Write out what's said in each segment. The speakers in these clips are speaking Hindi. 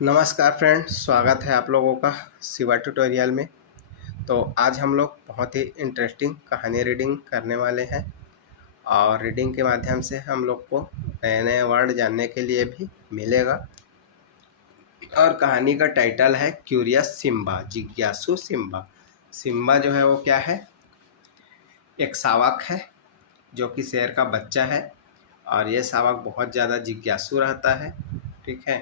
नमस्कार फ्रेंड्स, स्वागत है आप लोगों का शिवा ट्यूटोरियल में। तो आज हम लोग बहुत ही इंटरेस्टिंग कहानी रीडिंग करने वाले हैं और रीडिंग के माध्यम से हम लोग को नए नए वर्ड जानने के लिए भी मिलेगा। और कहानी का टाइटल है क्यूरियस सिम्बा, जिज्ञासु सिम्बा। सिम्बा जो है वो क्या है? एक शावक है जो कि शेर का बच्चा है और ये शावक बहुत ज़्यादा जिज्ञासु रहता है। ठीक है,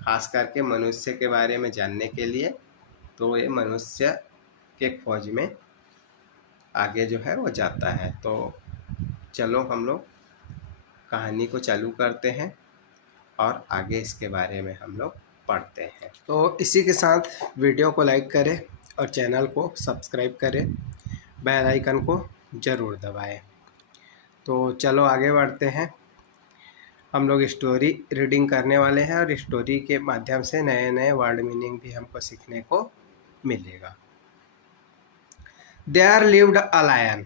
खास करके मनुष्य के बारे में जानने के लिए। तो ये मनुष्य के खोज में आगे जो है वो जाता है। तो चलो हम लोग कहानी को चालू करते हैं और आगे इसके बारे में हम लोग पढ़ते हैं। तो इसी के साथ वीडियो को लाइक करें और चैनल को सब्सक्राइब करें, बेल आइकन को ज़रूर दबाएं। तो चलो आगे बढ़ते हैं। हम लोग स्टोरी रीडिंग करने वाले हैं और स्टोरी के माध्यम से नए नए वर्ड मीनिंग भी हमको सीखने को मिलेगा। There lived a lion.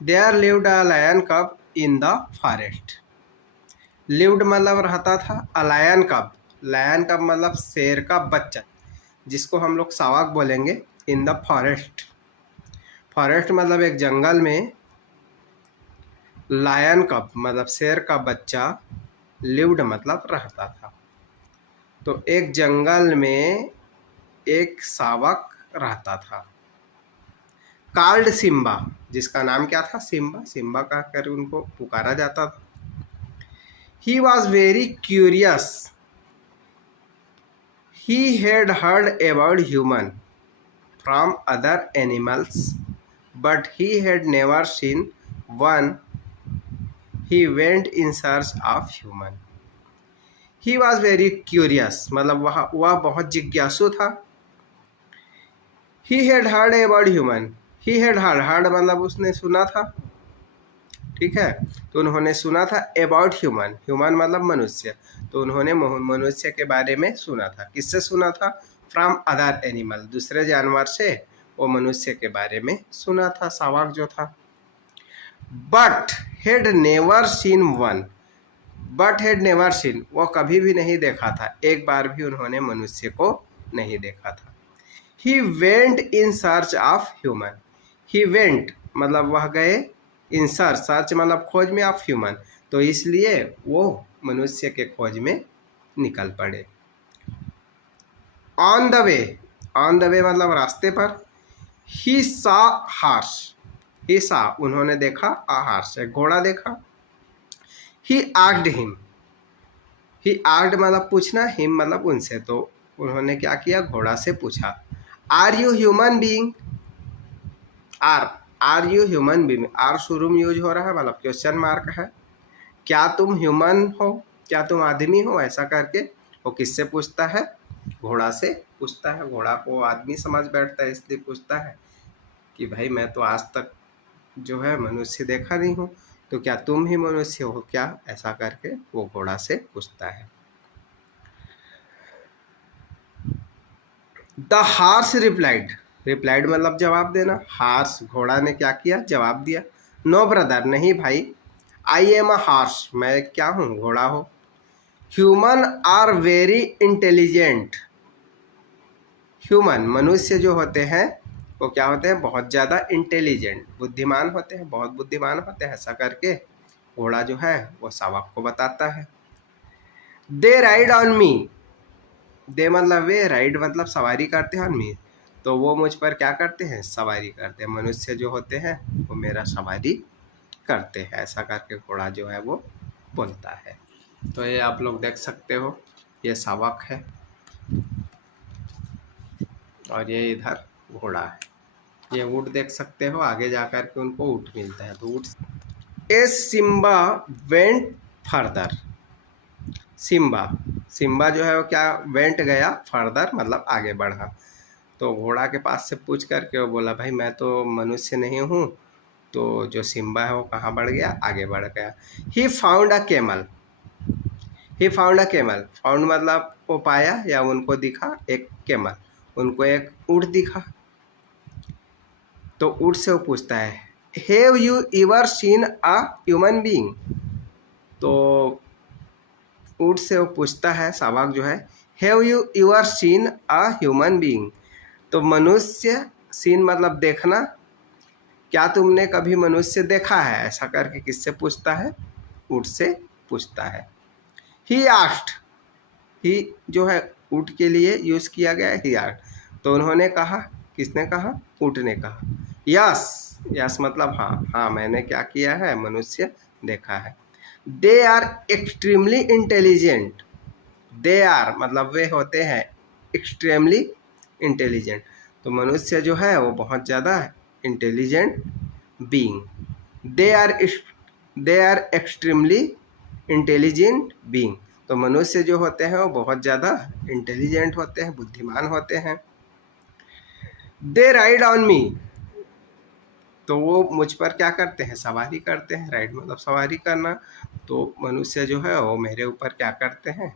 There lived a lion cub in the forest. Lived मतलब रहता था, a lion cub. Lion cub मतलब शेर का बच्चा, जिसको हम लोग शावक बोलेंगे। In the forest. फॉरेस्ट मतलब एक जंगल में। लायन कब मतलब शेर का बच्चा। लिव्ड मतलब रहता था। तो एक जंगल में एक शावक रहता था, कॉल्ड सिम्बा, जिसका नाम क्या था? सिम्बा। सिम्बा कहकर उनको पुकारा जाता था। He was very curious. He had heard about human from other animals but he had never seen one. He went in search of human. He was very curious मतलब वह बहुत जिज्ञासु था। He had heard about human. He had heard मतलब उसने सुना था। ठीक है, तो उन्होंने सुना था अबाउट ह्यूमन। ह्यूमन मतलब मनुष्य। तो उन्होंने मनुष्य के बारे में सुना था। किससे सुना था? फ्रॉम अदर एनिमल, दूसरे जानवर से वो मनुष्य के बारे में सुना था, शावक जो था। But had never seen one. But had never seen, वो कभी भी नहीं देखा था, एक बार भी उन्होंने मनुष्य को नहीं देखा था। He went in search of human. He went मतलब वह गए, इन सर्च, सर्च मतलब खोज में, ऑफ ह्यूमन, तो इसलिए वो मनुष्य के खोज में निकल पड़े। On the way, on the way मतलब रास्ते पर। ही सा हार्स। ही सा उन्होंने देखा, आ हार्स एक घोड़ा देखा। He asked him. He asked मतलब पूछना, हिम मतलब उनसे, तो उन्होंने क्या किया? घोड़ा से पूछा, are you human being. Are you human being, आर शुरू में यूज हो रहा है मतलब क्वेश्चन मार्क है। क्या तुम ह्यूमन हो, क्या तुम आदमी हो, ऐसा करके वो किससे पूछता है? घोड़ा से पूछता है। घोड़ा को आदमी समझ बैठता है, इसलिए पूछता है कि भाई मैं तो आज तक जो है मनुष्य देखा नहीं हूँ, तो क्या तुम ही मनुष्य हो क्या? ऐसा करके वो घोड़ा से पूछता है। The horse replied. रिप्लाइड मतलब जवाब देना। हार्स घोड़ा ने क्या किया? जवाब दिया। नो ब्रदर, नहीं भाई। आई एम अ हार्स, मैं क्या हूँ? घोड़ा हो। Human are very intelligent. Human मनुष्य जो होते हैं वो क्या होते हैं? बहुत ज़्यादा इंटेलिजेंट, बुद्धिमान होते हैं, बहुत बुद्धिमान होते हैं, ऐसा करके घोड़ा जो है वो शावक को बताता है। दे राइड ऑन मी। दे मतलब वे, राइड मतलब सवारी करते हैं, ऑन मी तो वो मुझ पर क्या करते हैं? सवारी करते हैं। मनुष्य जो होते हैं वो मेरा सवारी करते हैं, ऐसा करके घोड़ा जो है वो बोलता है। तो ये आप लोग देख सकते हो, ये शावक है और ये इधर घोड़ा है। ये ऊँट देख सकते हो, आगे जाकर के उनको ऊँट मिलता है। तो ऊँट। As Simba went further. Simba, Simba जो है वो क्या? वेंट गया, फर्दर मतलब आगे बढ़ा। तो घोड़ा के पास से पूछ करके वो बोला, भाई मैं तो मनुष्य नहीं हूँ। तो जो सिम्बा है वो कहाँ बढ़ गया? आगे बढ़ गया। He found a camel. He found a camel, found मतलब वो पाया या उनको दिखा एक कैमल, उनको एक ऊँट दिखा। तो ऊँट से वो पूछता है, have you ever seen a human being. तो ऊँट से वो पूछता है, शावक जो है, have you ever seen a human being? तो मनुष्य, सीन मतलब देखना, क्या तुमने कभी मनुष्य देखा है? ऐसा करके किससे पूछता है? ऊँट से पूछता है। ही आस्क्ड, ही जो है ऊँट के लिए यूज किया गया है, ही आस्क्ड। तो उन्होंने कहा, किसने कहा? ऊँट ने कहा। यस, यस मतलब हाँ, हाँ मैंने क्या किया है? मनुष्य देखा है। They are extremely intelligent, they are मतलब वे होते हैं एक्सट्रीमली इंटेलिजेंट। तो मनुष्य जो है वो बहुत ज़्यादा intelligent being. They are extremely intelligent being. तो मनुष्य जो होते हैं वो बहुत ज़्यादा इंटेलिजेंट होते हैं, बुद्धिमान होते हैं। दे राइड ऑन मी, तो वो मुझ पर क्या करते हैं? सवारी करते हैं। राइड मतलब सवारी करना। तो मनुष्य जो है वो मेरे ऊपर क्या करते हैं?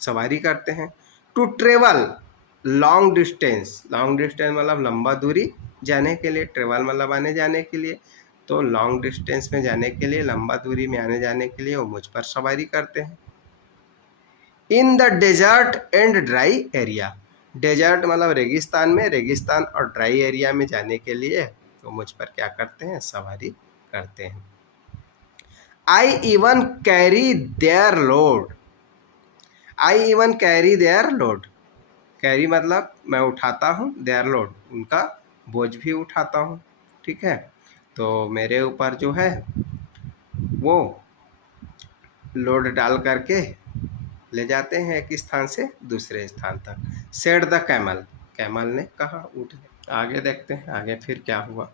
सवारी करते हैं। To travel long distance, long distance मतलब लंबा दूरी जाने के लिए, ट्रेवल मतलब आने जाने के लिए। तो लॉन्ग डिस्टेंस में जाने के लिए, लंबा दूरी में आने जाने के लिए वो मुझ पर सवारी करते हैं। In the desert and dry area, desert मतलब रेगिस्तान में, रेगिस्तान और ड्राई एरिया में जाने के लिए वो मुझ पर क्या करते हैं? सवारी करते हैं। I even carry their load, I even carry their load, carry मतलब मैं उठाता हूँ, देयर लोड उनका बोझ भी उठाता हूँ। ठीक है, तो मेरे ऊपर जो है वो लोड डाल करके ले जाते हैं एक स्थान से दूसरे स्थान तक। सेड द कैमल, कैमल ने कहा ऊँट ने। आगे देखते हैं आगे फिर क्या हुआ।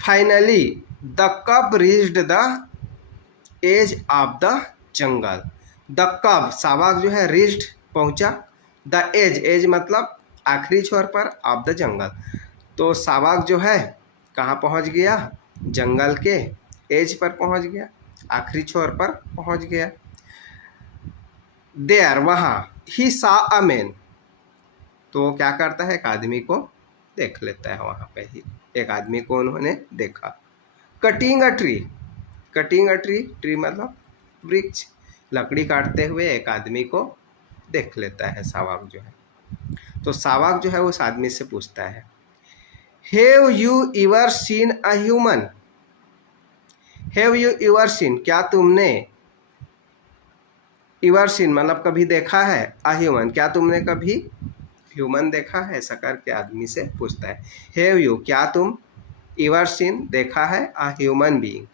Finally the cub reached the edge of the jungle, the cub शावक जो है रीच्ड पहुंचा, द एज, एज मतलब आखिरी छोर पर, ऑफ द जंगल। तो शावक जो है कहाँ पहुंच गया? जंगल के एज पर पहुंच गया, आखिरी छोर पर पहुंच गया। देयर वहाँ, ही सा अ मैन, तो वो क्या करता है? एक आदमी को देख लेता है। वहाँ पे ही एक आदमी को उन्होंने देखा। Cutting a tree, cutting a tree, tree मतलब वृक्ष, लकड़ी काटते हुए एक आदमी को देख लेता है शावक जो है। तो शावक जो है उस आदमी से पूछता है, have you ever seen a human? Have you ever seen, क्या तुमने, एवर सीन मतलब कभी देखा है, अ ह्यूमन क्या तुमने कभी ह्यूमन देखा है? ऐसा करके आदमी से पूछता है। हैव यू क्या तुम, एवर सीन देखा है, अ ह्यूमन बीइंग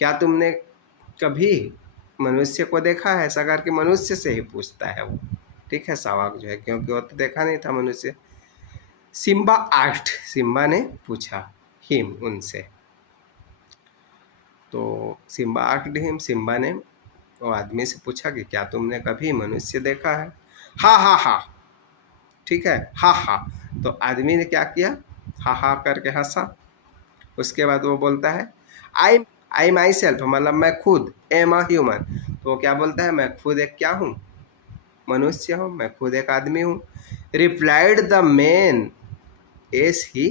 क्या तुमने कभी मनुष्य को देखा है? ऐसा करके मनुष्य से ही पूछता है वो। ठीक है, शावक जो है, क्योंकि वो तो देखा नहीं था मनुष्य। सिम्बा आस्क्ड, सिम्बा ने पूछा, हिम उनसे। तो सिम्बा आस्क्ड हिम, सिम्बा ने वो आदमी से पूछा कि क्या तुमने कभी मनुष्य देखा है? हा हा हा, ठीक है, हा हा। तो आदमी ने क्या किया? हा हा करके हंसा। उसके बाद वो बोलता है, आई आई माई सेल्फ मतलब मैं खुद, एम अ ह्यूमन, तो वो क्या बोलता है? मैं खुद एक क्या हूँ? मनुष्य हूँ, मैं खुद एक आदमी हूँ। Replied the man S he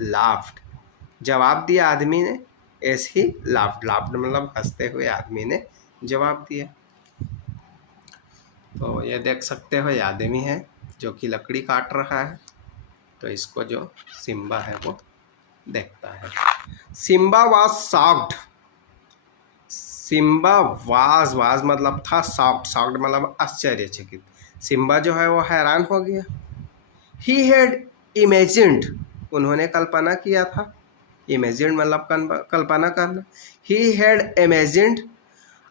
laughed, जवाब दिया आदमी ने, एस ही लाफ्ड, लाफ्ड मतलब हंसते हुए आदमी ने जवाब दिया। तो ये देख सकते हो ये आदमी है जो कि लकड़ी काट रहा है। तो इसको जो सिम्बा है वो देखता है। Simba was shocked, Simba was मतलब था शॉक्ड, शॉक्ड मतलब आश्चर्यचकित। सिम्बा जो है वो हैरान हो गया। ही हैड इमेजिन्ड, उन्होंने कल्पना किया था, इमेजिन्ड मतलब कल्पना करना। He had imagined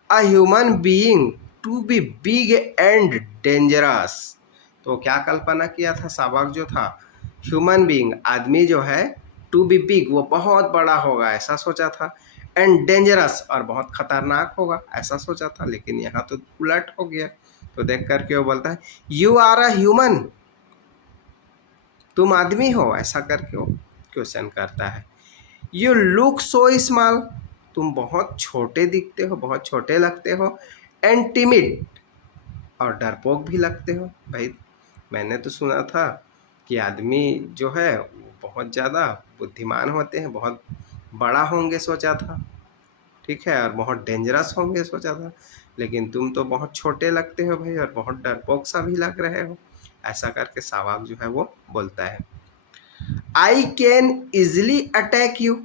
a human being to be big and dangerous, तो क्या कल्पना किया था शावक जो था? ह्यूमन बीइंग आदमी जो है, टू बी बिग वो बहुत बड़ा होगा ऐसा सोचा था, एंड डेंजरस और बहुत खतरनाक होगा ऐसा सोचा था। लेकिन यहाँ तो उलट हो गया। तो देख करके वो बोलता है, यू आर अ ह्यूमन, तुम आदमी हो, ऐसा करके वो क्वेश्चन करता है। यू लुक सो स्मॉल, तुम बहुत छोटे दिखते हो, बहुत छोटे लगते हो। एंड टिमिड, और डरपोक भी लगते हो। भाई मैंने तो सुना था कि आदमी जो है वो बहुत ज़्यादा बुद्धिमान होते हैं, बहुत बड़ा होंगे सोचा था। ठीक है, और बहुत डेंजरस होंगे सोचा था, लेकिन तुम तो बहुत छोटे लगते हो भाई और बहुत डरपोक सा भी लग रहे हो। ऐसा करके सावाक जो है वो बोलता है। I can easily attack you.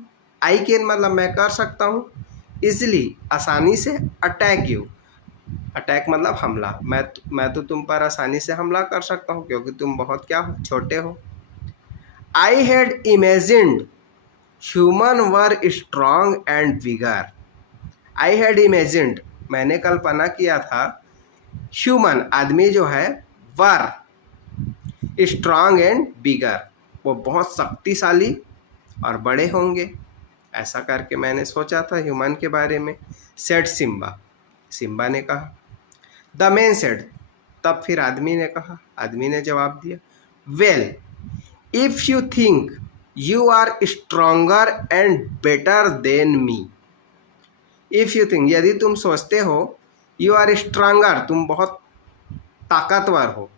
I can मतलब मैं कर सकता हूँ, इजिली आसानी से, अटैक यू अटैक मतलब हमला, मैं तो तुम पर आसानी से हमला कर सकता हूँ क्योंकि तुम बहुत क्या हो, छोटे हो। I had imagined human were strong and vigour. I had imagined मैंने कल्पना किया था, ह्यूमन आदमी जो है, वर स्ट्रांग एंड बिगर वो बहुत शक्तिशाली और बड़े होंगे, ऐसा करके मैंने सोचा था ह्यूमन के बारे में। सेड सिम्बा, सिम्बा ने कहा। द मैन सेड, तब फिर आदमी ने कहा, आदमी ने जवाब दिया, well if you think you are stronger and better than me. If you think यदि तुम सोचते हो, यू आर स्ट्रांगर तुम बहुत ताकतवर हो,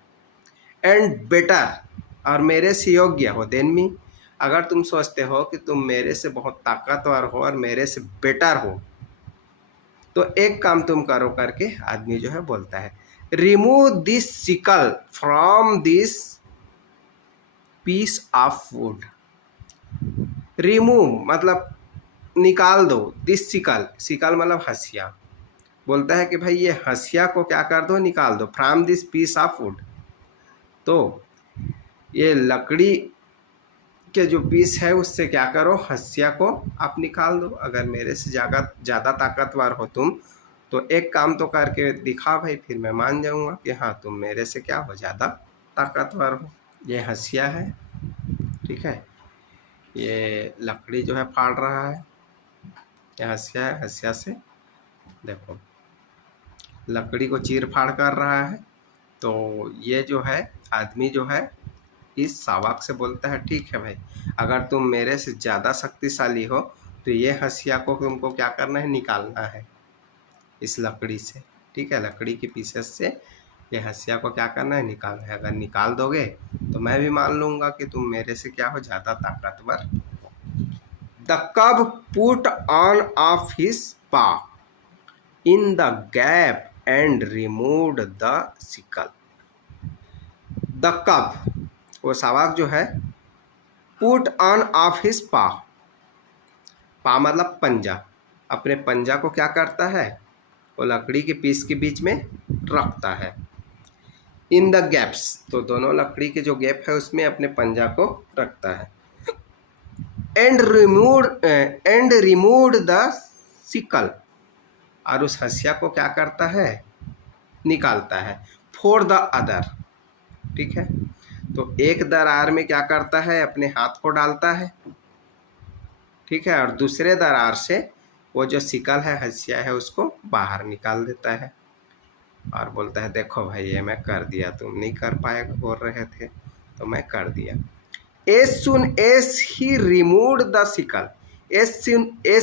एंड बेटर और मेरे से योग्य हो, देन मी अगर तुम सोचते हो कि तुम मेरे से बहुत ताकतवर हो और मेरे से बेटर हो, तो एक काम तुम करो करके आदमी जो है बोलता है, remove this sickle from this piece of wood. Remove मतलब निकाल दो, दिस सिकल, सिकल मतलब हंसिया, बोलता है कि भाई ये हंसिया को क्या कर दो, निकाल दो, from this piece of wood. तो ये लकड़ी के जो पीस है उससे क्या करो, हंसिया को आप निकाल दो। अगर मेरे से ज़्यादा ताकतवर हो तुम, तो एक काम तो करके दिखा भाई, फिर मैं मान जाऊंगा कि हाँ तुम मेरे से क्या हो, ज़्यादा ताकतवर हो। ये हंसिया है, ठीक है, ये लकड़ी जो है फाड़ रहा है, ये हंसिया है, हंसिया से देखो लकड़ी को चीर फाड़ कर रहा है। तो ये जो है आदमी जो है इस सावाक से बोलता है, ठीक है भाई, अगर तुम मेरे से ज़्यादा शक्तिशाली हो तो ये हंसिया को तुमको क्या करना है, निकालना है इस लकड़ी से, ठीक है, लकड़ी के पीसेस से ये हंसिया को क्या करना है, निकालना है। अगर निकाल दोगे तो मैं भी मान लूँगा कि तुम मेरे से क्या हो, ज़्यादा ताकतवर। द कब पुट ऑन ऑफ हिज पा in the gap and removed the sickle. The कब वो सावाक जो है, पुट ऑन ऑफ हिज पा, पा मतलब पंजा, अपने पंजा को क्या करता है, वो लकड़ी के पीस के बीच में रखता है। इन द गैप्स तो दोनों लकड़ी के जो गैप है उसमें अपने पंजा को रखता है। एंड रिमूव्ड द सिकल और उस हंसिया को क्या करता है, निकालता है। फॉर द अदर, ठीक है, तो एक दरार में क्या करता है, अपने हाथ को डालता है, ठीक है, और दूसरे दरार से वो जो सिकल है, हंसिया है, उसको बाहर निकाल देता है और बोलता है, देखो भाई ये मैं कर दिया, तुम नहीं कर पाए बोल रहे थे तो मैं कर दिया। As soon as he removed the sickle, as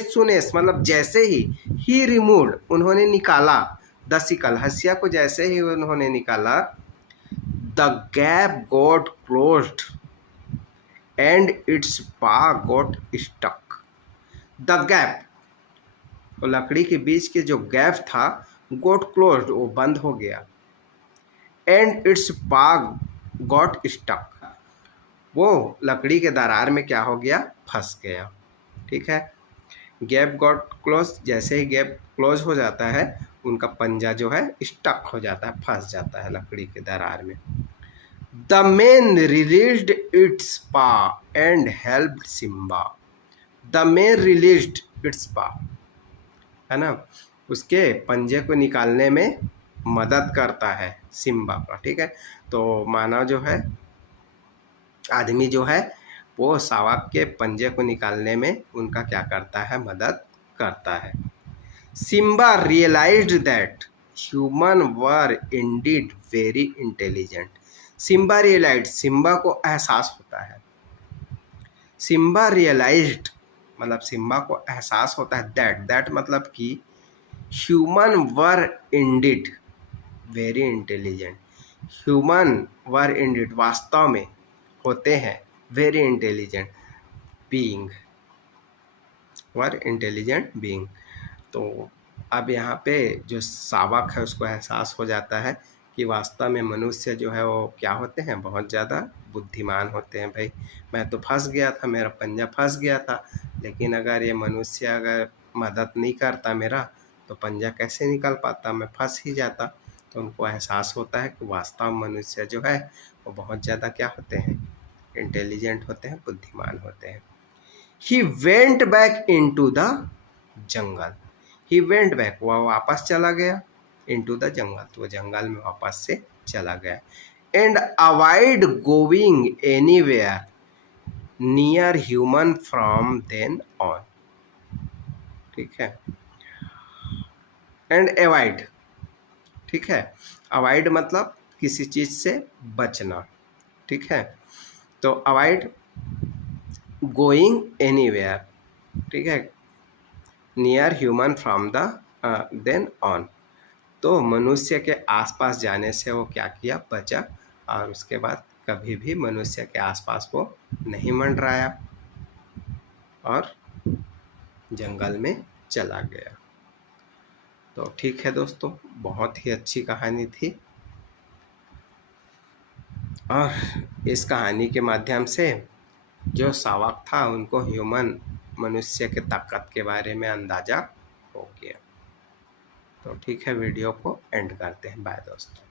soon as मतलब जैसे ही रिमूव्ड उन्होंने निकाला, द सिकल हंसिया को जैसे ही उन्होंने निकाला, the gap got closed end it's पा गॉट स्टक। द गैप तो लकड़ी के बीच के जो गैप था, गॉट क्लोज्ड वो बंद हो गया, एंड इट्स पा गॉट स्टक वो लकड़ी के दरार में क्या हो गया, फंस गया, ठीक है। गैप गॉट क्लोज, जैसे ही गैप क्लोज हो जाता है उनका पंजा जो है स्टक हो जाता है, फंस जाता है लकड़ी के दरार में। The man released its paw and helped Simba. The man released its paw है ना, उसके पंजे को निकालने में मदद करता है सिम्बा का, ठीक है। तो मानव जो है, आदमी जो है, वो सावाक के पंजे को निकालने में उनका क्या करता है, मदद करता है। Simba realised that human were indeed very intelligent. Simba realised, Simba को एहसास होता है, सिम्बा रियलाइज्ड मतलब सिम्बा को एहसास होता है, दैट मतलब कि human were indeed very intelligent, human were Indeed वास्तव में होते हैं, वेरी इंटेलिजेंट बीइंग, वर इंटेलिजेंट बीइंग। तो अब यहाँ पे जो शावक है उसको एहसास हो जाता है कि वास्तव में मनुष्य जो है वो क्या होते हैं, बहुत ज़्यादा बुद्धिमान होते हैं। भाई मैं तो फंस गया था, मेरा पंजा फंस गया था, लेकिन अगर ये मनुष्य अगर मदद नहीं करता मेरा तो पंजा कैसे निकल पाता, मैं फंस ही जाता। तो उनको एहसास होता है कि वास्तव में मनुष्य जो है वो बहुत ज़्यादा क्या होते हैं, इंटेलिजेंट होते हैं, बुद्धिमान होते हैं। He went back into the jungle. He went back, वह वापस चला गया, इनटू द जंगल, तो जंगल में वापस से चला गया। And avoid going anywhere near human from then on. ठीक है, एंड अवॉइड, ठीक है, अवॉइड मतलब किसी चीज से बचना। ठीक है, तो अवॉइड गोइंग एनीवेयर, ठीक है, near human from the then on, तो मनुष्य के आसपास जाने से वो क्या किया, बचा, और उसके बाद कभी भी मनुष्य के आसपास वो नहीं मंडराया और जंगल में चला गया। तो ठीक है दोस्तों, बहुत ही अच्छी कहानी थी, और इस कहानी के माध्यम से जो शावक था उनको ह्यूमन, मनुष्य के ताकत के बारे में अंदाजा हो गया। तो ठीक है, वीडियो को एंड करते हैं। बाय दोस्तों।